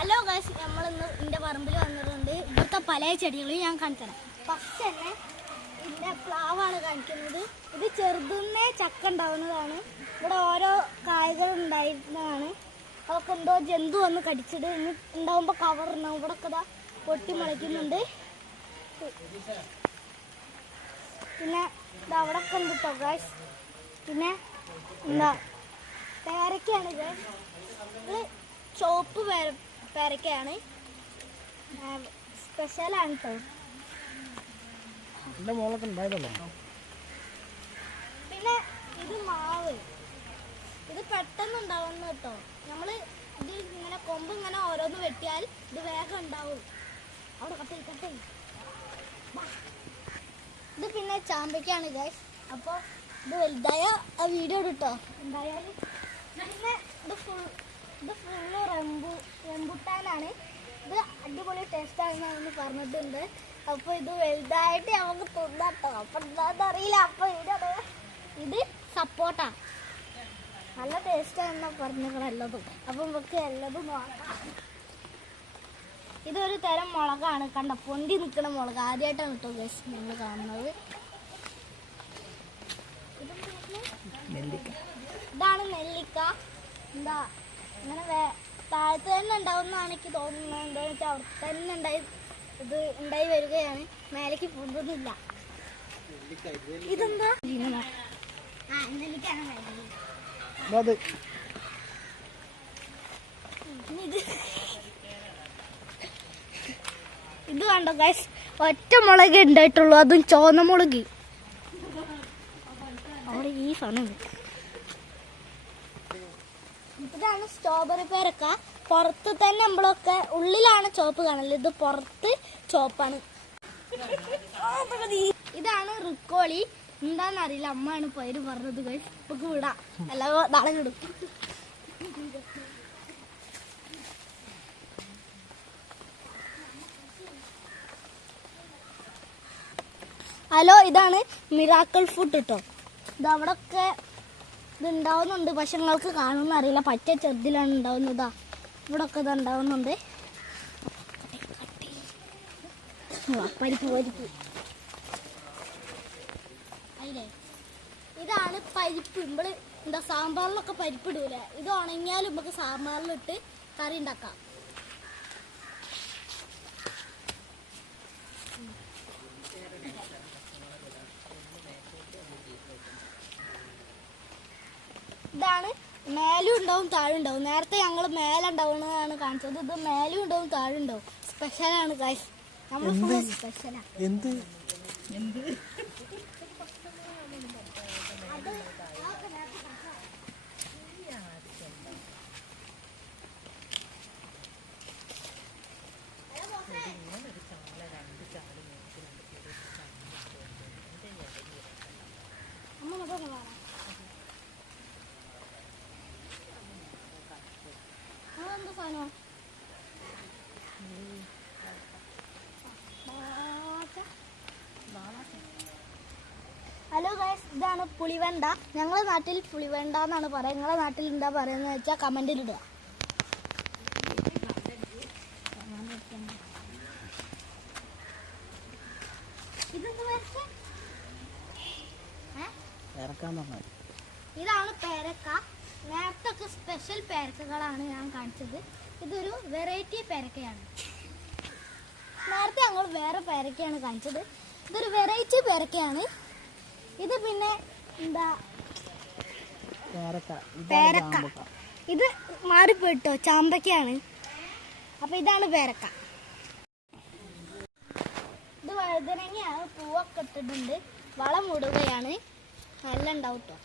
Hello guys, നമ്മളിന്ന് എൻ്റെ പറമ്പിൽ വന്നിട്ടുണ്ട്. ഇവിടുത്തെ പല ചെടികളും ഞാൻ കാണിച്ചു തരാം. ഫസ്റ്റ് തന്നെ ഇതിൻ്റെ പ്ലാവാണ് കാണിക്കുന്നത്. ഇത് ചെറുതുന്നേ ചക്ക ഉണ്ടാവുന്നതാണ്. ഇവിടെ ഓരോ കായകൾ ഉണ്ടായിരുന്നതാണ്. അതൊക്കെ എന്തോ ജന്തു വന്ന് കടിച്ചിട്ട് ഉണ്ടാവുമ്പോൾ കവറുണ്ടാവും. ഇവിടെ ഒക്കെ പൊട്ടി മുളയ്ക്കുന്നുണ്ട്. പിന്നെ ഇത് അവിടെ ഒക്കെ ഉണ്ട് കേട്ടോ ഗൈസ്. പിന്നെ എന്താ പേരയ്ക്കാണ് ഗൈസ്. ഇത് ചുവപ്പ് പേരയ്ക്കാണ്, സ്പെഷ്യലാണ് കേട്ടോ. പിന്നെ ഇത് മാവ്, ഇത് പെട്ടെന്ന് ഉണ്ടാവുന്ന കേട്ടോ. നമ്മള് ഇത് ഇങ്ങനെ കൊമ്പ് ഇങ്ങനെ ഓരോന്ന് വെട്ടിയാൽ ഇത് വേഗം ഉണ്ടാവും. അവിടെ കട്ടേ ഇത് പിന്നെ ചാമ്പയ്ക്കാണ് ഗൈസ്. അപ്പോൾ ഇത് വലുതായ ആ വീഡിയോ ഇട്ടോ എന്തായാലും. പിന്നെ ഇത് ഫുള്ള് റംബുട്ടാനാണ്. ഇത് അടിപൊളി ടേസ്റ്റാണെന്ന് പറഞ്ഞിട്ടുണ്ട്. അപ്പോൾ ഇത് വലുതായിട്ട് നമുക്ക് തിന്നാട്ടോ. അപ്പം എന്താണെന്ന് അറിയില്ല. അപ്പോൾ ഇത് സപ്പോർട്ടാ, നല്ല ടേസ്റ്റാണെന്നാണ് പറഞ്ഞത് എല്ലാതും. അപ്പം നമുക്ക് എല്ലാതും നോക്കാം. ഇതൊരു തരം മുളകാണ്, കണ്ട പൊന്തി നിൽക്കുന്ന മുളക്. ആദ്യമായിട്ടാണ് കേട്ടോ ഗൈസ് നമ്മൾ കാണുന്നത്. ഇതാണ് നെല്ലിക്ക. എന്താ ഇങ്ങനെ താഴത്ത് തന്നെ ഉണ്ടാവുന്നതാണ് എനിക്ക് തോന്നുന്നത്. എന്താണെന്ന് വെച്ചാൽ അവിടെ തന്നെ ഇത് ഉണ്ടായി വരികയാണ്, മേലേക്ക് പോകുന്നില്ല. ഇതെന്താ നെല്ലിക്കാണ്. ഇത് കണ്ടോ ഗൈസ്, ഒറ്റ മുളക് ഉണ്ടായിട്ടുള്ളൂ, അതും ചുവന്ന മുളക്. അവിടെ ഈ സാധനം ഇതാണ് സ്ട്രോബെറി പേരക്ക. പുറത്ത് തന്നെ നമ്മളൊക്കെ ഉള്ളിലാണ് ചുവപ്പ് കാണല്, ഇത് പുറത്ത് ചുവപ്പാണ്. ഇതാണ് റിക്കോളി. എന്താന്നറിയില്ല, അമ്മയാണ് പേര് പറഞ്ഞത് ഗൈസ്. ഇപ്പൊക്ക് വിടാം, അല്ല നാളെ വിടും. ഹലോ, ഇതാണ് മിറാക്കിൾ ഫുഡ് കേട്ടോ. ഇത് അവിടെയൊക്കെ ഇത് ഉണ്ടാവുന്നുണ്ട്, പക്ഷെ നിങ്ങൾക്ക് കാണുമെന്ന് അറിയില്ല. പച്ച ചെറുതിലാണ് ഉണ്ടാവുന്നതാ. ഇവിടെ ഒക്കെ ഇത് ഉണ്ടാവുന്നുണ്ട്. പരിപ്പ് അതിലേ ഇതാണ് പരിപ്പ്. നമ്മള് എന്താ സാമ്പാറിലൊക്കെ പരിപ്പ് ഇടൂലേ, ഇത് ഉണങ്ങിയാലും നമുക്ക് സാമ്പാറിലിട്ട് കറി ഉണ്ടാക്കാം. ഇതാണ് മേലും ഉണ്ടാവും താഴും ഉണ്ടാവും. നേരത്തെ ഞങ്ങൾ മേലുണ്ടാവുന്നതാണ് കാണിച്ചത്. ഇത് മേലും ഉണ്ടാവും താഴും ഉണ്ടാവും. സ്പെഷ്യലാണ് ഗൈസ്, നമ്മൾ ഫുൾ സ്പെഷ്യലാണ്. ഹലോ ഗൈസ്, ഇതാണ് പുളിവെണ്ട. ഞങ്ങളുടെ നാട്ടിൽ പുളിവെണ്ട എന്നാണ് പറയുക. നിങ്ങളുടെ നാട്ടിൽ എന്താ പറയുന്നത് വെച്ചാൽ കമന്റിൽ ഇടുക. ഇതാണ് പേരക്ക. നേരത്തെ സ്പെഷ്യൽ പേരക്കകളാണ് ഞാൻ കാണിച്ചത്. ഇതൊരു വെറൈറ്റി പേരക്കയാണ്. നേരത്തെ ഞങ്ങൾ വേറെ പേരക്കയാണ് കാണിച്ചത്. ഇതൊരു വെറൈറ്റി പേരക്കയാണ്. ഇത് പിന്നെ എന്താ പേരക്ക. ഇത് മാറിപ്പോയിട്ടോ, ചാമ്പയ്ക്കാണ്. അപ്പൊ ഇതാണ് പേരക്ക. ഇത് വഴുതനങ്ങയാണ്, പൂവൊക്കെ ഇട്ടിട്ടുണ്ട്. വളം മൂടുകയാണ്, നല്ല ഉണ്ടാവും കേട്ടോ.